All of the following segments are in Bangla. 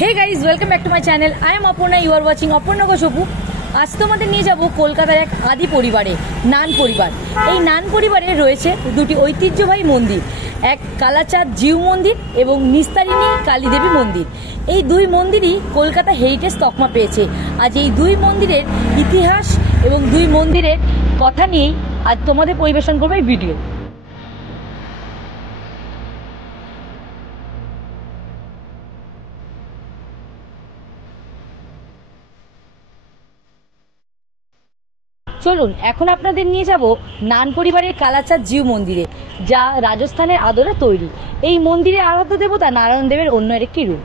Hey guys, welcome back to my channel. I am Aparna. You are watching Aparna Ghosh Opu. আজ তোমাদের নিয়ে যাব কলকাতার এক আদি পরিবারে, নান পরিবার। এই নান পরিবারে রয়েছে দুটি ঐতিহ্যবাহী মন্দির, এক কালাচাঁদ জিউ মন্দির এবং নিস্তারিণী কালী দেবী মন্দির। এই দুই মন্দিরই কলকাতা হেরিটেজ তকমা পেয়েছে। আজ এই দুই মন্দিরের ইতিহাস এবং দুই মন্দিরের কথা নিয়েই আজ তোমাদের পরিবেশন করবে এই ভিডিও। চলুন এখন আপনাদের নিয়ে যাব নান পরিবারের কালাচাঁদ জিউ মন্দিরে, যা রাজস্থানের আদলে তৈরি। এই মন্দিরের আরাধ্য দেবতা নারায়ণ দেবের অন্য আরেকটি রূপ।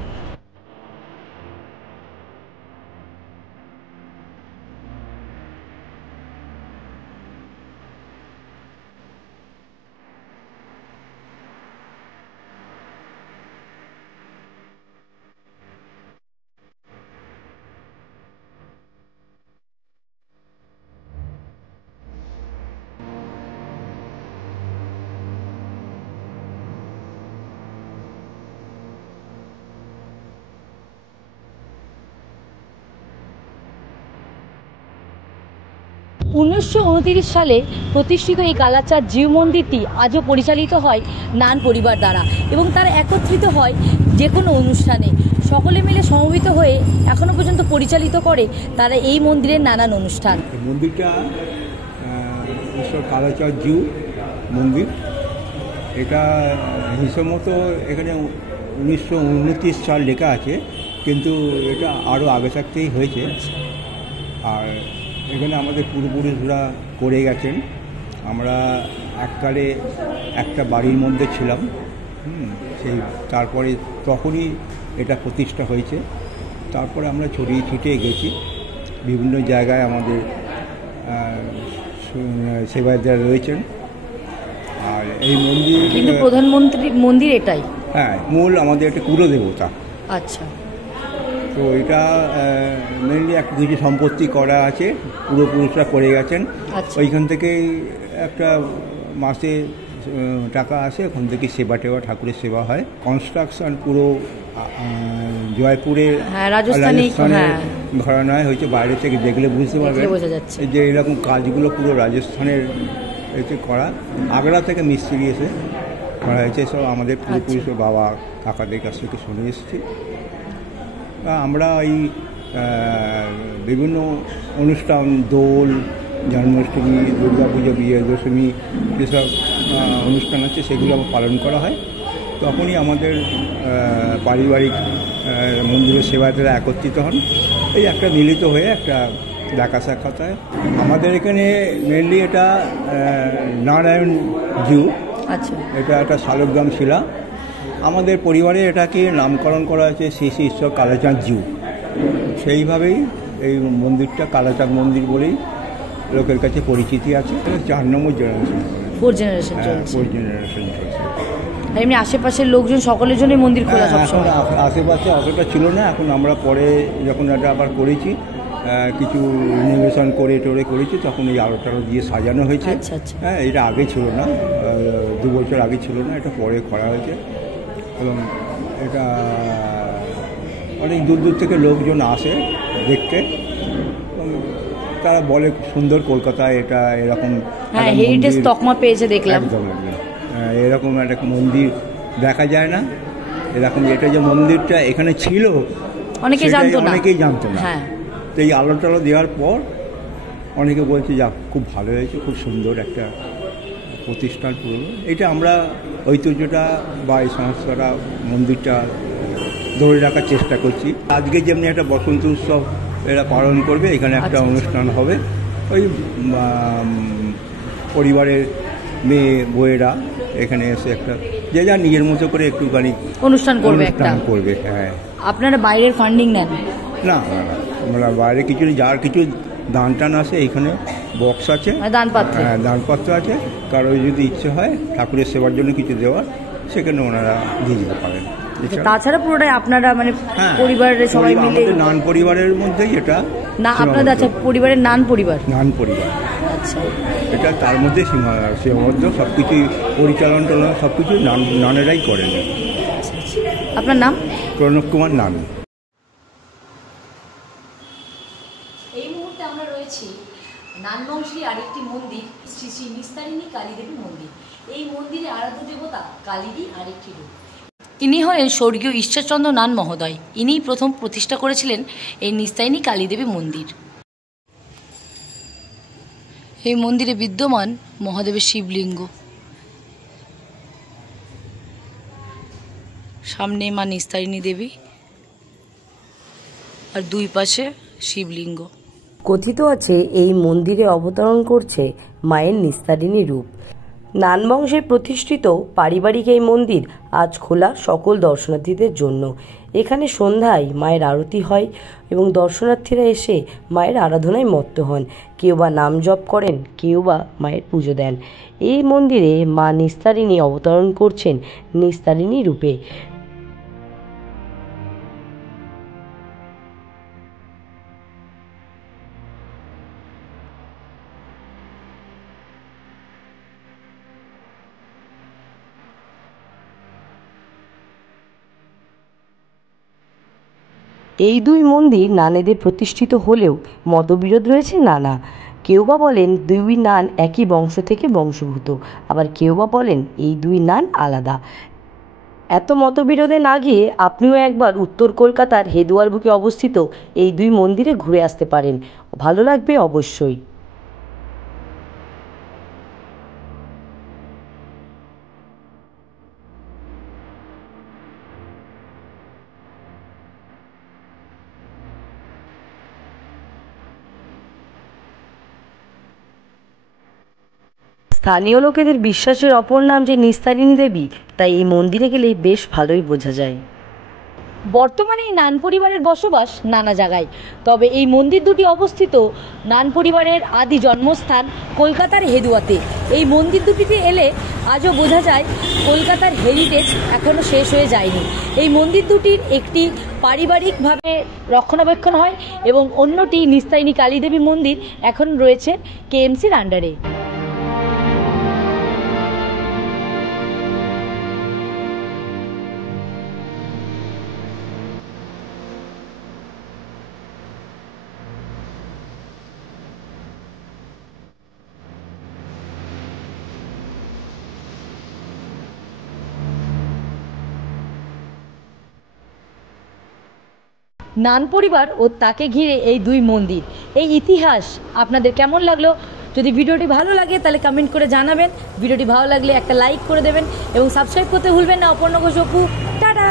1929 সালে প্রতিষ্ঠিত এই কালাচাঁদ জিউ মন্দিরটি আজও পরিচালিত হয় নান পরিবার দ্বারা এবং তারা একত্রিত হয় যে কোনো অনুষ্ঠানে। সকলে মিলে সমবেত হয়ে এখনো পর্যন্ত পরিচালিত করে তারা এই মন্দিরের নানান অনুষ্ঠান। মন্দিরটা কালাচাঁদ জিউ মন্দির, এটা হিসেব মতো এখানে 1929 সাল লেখা আছে, কিন্তু এটা আরও আগে থাকতেই হয়েছে। আর এখানে আমাদের পূর্বপুরুষরা করে গেছেন। আমরা এককালে একটা বাড়ির মধ্যে ছিলাম, সেই তারপরে তখনই এটা প্রতিষ্ঠা হয়েছে। তারপরে আমরা ছড়িয়ে ছিটিয়ে গেছি বিভিন্ন জায়গায়। আমাদের সেবায়তরা রয়েছেন। আর এই মন্দির কিন্তু প্রধানমন্ত্রী মন্দির এটাই, হ্যাঁ, মূল আমাদের একটা কুলদেবতা। আচ্ছা, তো এটা মেনলি একটা কিছু সম্পত্তি করা আছে, পূর্বপুরুষরা করে গেছেন। ওইখান থেকেই একটা মাসে টাকা আসে, ওখান থেকে সেবা টেবা, ঠাকুরের সেবা হয়। কনস্ট্রাকশন পুরো জয়পুরের রাজস্থানের ঘরানায় হয়েছে। বাইরে থেকে দেখলে বুঝতে পারবেন যে এরকম কাজগুলো পুরো রাজস্থানের হয়েছে করা। আগ্রা থেকে মিস্ত্রি এসে করা হয়েছে। সব আমাদের পূর্বপুরুষের বাবা কাকাদের কাছ থেকে শুনে এসেছি। আমরা এই বিভিন্ন অনুষ্ঠান, দোল, জন্মাষ্টমী, দুর্গাপুজো, বিজয়া দশমী, যেসব অনুষ্ঠান আছে সেগুলো পালন করা হয়। তখনই আমাদের পারিবারিক মন্দিরের সেবায়তরা একত্রিত হন, এই একটা মিলিত হয়ে একটা দেখা সাক্ষাৎ হয়। আমাদের এখানে মেনলি এটা নারায়ণ জিউ, আচ্ছা, এটা একটা শালগ্রাম শিলা। আমাদের পরিবারে এটাকে নামকরণ করা হয়েছে শ্রী শ্রী ঈশ্বর কালাচাঁদ জিউ। সেইভাবেই এই মন্দিরটা কালাচাঁদ মন্দির বলেই লোকের কাছে পরিচিতি আছে। 4 নম্বর জেনারেশন, 4 জেনারেশন চলছে। এমনি আশেপাশের লোকজন সকলের জন্য মন্দির খোলা সবসময়? আশেপাশে অতটা ছিল না, এখন আমরা পরে যখন এটা আবার করেছি, কিছু রিনোভেশন করে করেছি, তখন এই আলো টালো দিয়ে সাজানো হয়েছে। হ্যাঁ, এটা আগে ছিল না, 2 বছর আগে ছিল না, এটা পরে করা হয়েছে। এবং এটা অনেক দূর দূর থেকে লোকজন আসে দেখতে। তারা বলে সুন্দর, কলকাতায় এটা এরকম হেরিটেজ তকমা পেয়েছে দেখলাম। এরকম একটা মন্দির দেখা যায় না। এরকম এটা যে মন্দিরটা এখানে ছিল অনেকেই জানতো না। তো এই আলো টালো দেওয়ার পর অনেকে বলছে যা খুব ভালো হয়েছে, খুব সুন্দর একটা প্রতিষ্ঠান পুরনো। এটা আমরা ঐতিহ্যটা বা এই সংস্থাটা, মন্দিরটা ধরে রাখার চেষ্টা করছি। আজকে যেমনি একটা বসন্ত উৎসব এরা পালন করবে, এখানে একটা অনুষ্ঠান হবে। ওই পরিবারের মেয়ে বউয়েরা এখানে এসে একটা যে যা নিজের মতো করে একটুখানি অনুষ্ঠান করবে। হ্যাঁ, আপনারা বাইরের ফান্ডিং নেন না? আমরা বাইরে কিছু, যার কিছু দান টান আছে, এইখানে বক্স আছে, দানপত্র আছে। কারো যদি ইচ্ছে হয় ঠাকুরের সেবার জন্য কিছু দেওয়ার, সেখানে ওনারা দিয়ে দিতে পারেন। তাছাড়া পুরোটাই আপনারা মানে পরিবারের সবাই মিলে নান পরিবারের মধ্যেই এটা না আপনাদের? আচ্ছা, পরিবারের নান পরিবার, আচ্ছা, এটা তার মধ্যে সীমাবদ্ধ। সব কিছুই পরিচালনা সব কিছু নানেরাই করেন। আপনার নাম? প্রণব কুমার নান। নানবংশী আরেকটি মন্দির শ্রী শ্রী নিস্তারিণী কালীদেবী মন্দির। এই মন্দিরে আরাধ্য দেবতা কালীরই আরেকটি রূপ। ইনি হলেন স্বর্গীয় ঈশ্বরচন্দ্র নান মহোদয়। ইনিই প্রথম প্রতিষ্ঠা করেছিলেন এই নিস্তারিণী কালীদেবী মন্দির। এই মন্দিরে বিদ্যমান মহাদেবের শিবলিঙ্গ, সামনে মা নিস্তারিণী দেবী আর দুই পাশে শিবলিঙ্গ। কথিত আছে এই মন্দিরে অবতরণ করছে মায়ের নিস্তারিণী রূপ। নান বংশের প্রতিষ্ঠিত পারিবারিক এই মন্দির আজ খোলা সকল দর্শনার্থীদের জন্য। এখানে সন্ধ্যায় মায়ের আরতি হয় এবং দর্শনার্থীরা এসে মায়ের আরাধনায় মত্ত হন। কেউ বা নাম জপ করেন, কেউ বা মায়ের পুজো দেন। এই মন্দিরে মা নিস্তারিণী অবতরণ করছেন নিস্তারিণী রূপে। এই দুই মন্দির নানেদের প্রতিষ্ঠিত হলেও মতবিরোধ রয়েছে নানা। কেউ বা বলেন দুই নান একই বংশ থেকে বংশভূত, আবার কেউ বা বলেন এই দুই নান আলাদা। এত মতবিরোধে না গিয়ে আপনিও একবার উত্তর কলকাতার হেদুয়ার বুকে অবস্থিত এই দুই মন্দিরে ঘুরে আসতে পারেন, ভালো লাগবে অবশ্যই। স্থানীয় লোকেদের বিশ্বাসের অপর নাম যে নিস্তারিণী দেবী, তাই এই মন্দিরে গেলে বেশ ভালোই বোঝা যায়। বর্তমানে এই নান পরিবারের বসবাস নানা জায়গায়, তবে এই মন্দির দুটি অবস্থিত নান পরিবারের আদি জন্মস্থান কলকাতার হেদুয়াতে। এই মন্দির দুটিতে এলে আজও বোঝা যায় কলকাতার হেরিটেজ এখনও শেষ হয়ে যায়নি। এই মন্দির দুটির একটি পারিবারিকভাবে রক্ষণাবেক্ষণ হয় এবং অন্যটি নিস্তারিণী কালীদেবী মন্দির এখন রয়েছে কেএমসির আন্ডারে। নান পরিবার ও তাকে ঘিরে এই দুই মন্দির, এই ইতিহাস আপনাদের কেমন লাগলো? যদি ভিডিওটি ভালো লাগে তাহলে কমেন্ট করে জানাবেন। ভিডিওটি ভালো লাগলে একটা লাইক করে দেবেন এবং সাবস্ক্রাইব করতে ভুলবেন না। অপর্ণা ঘোষ অপু, টাটা।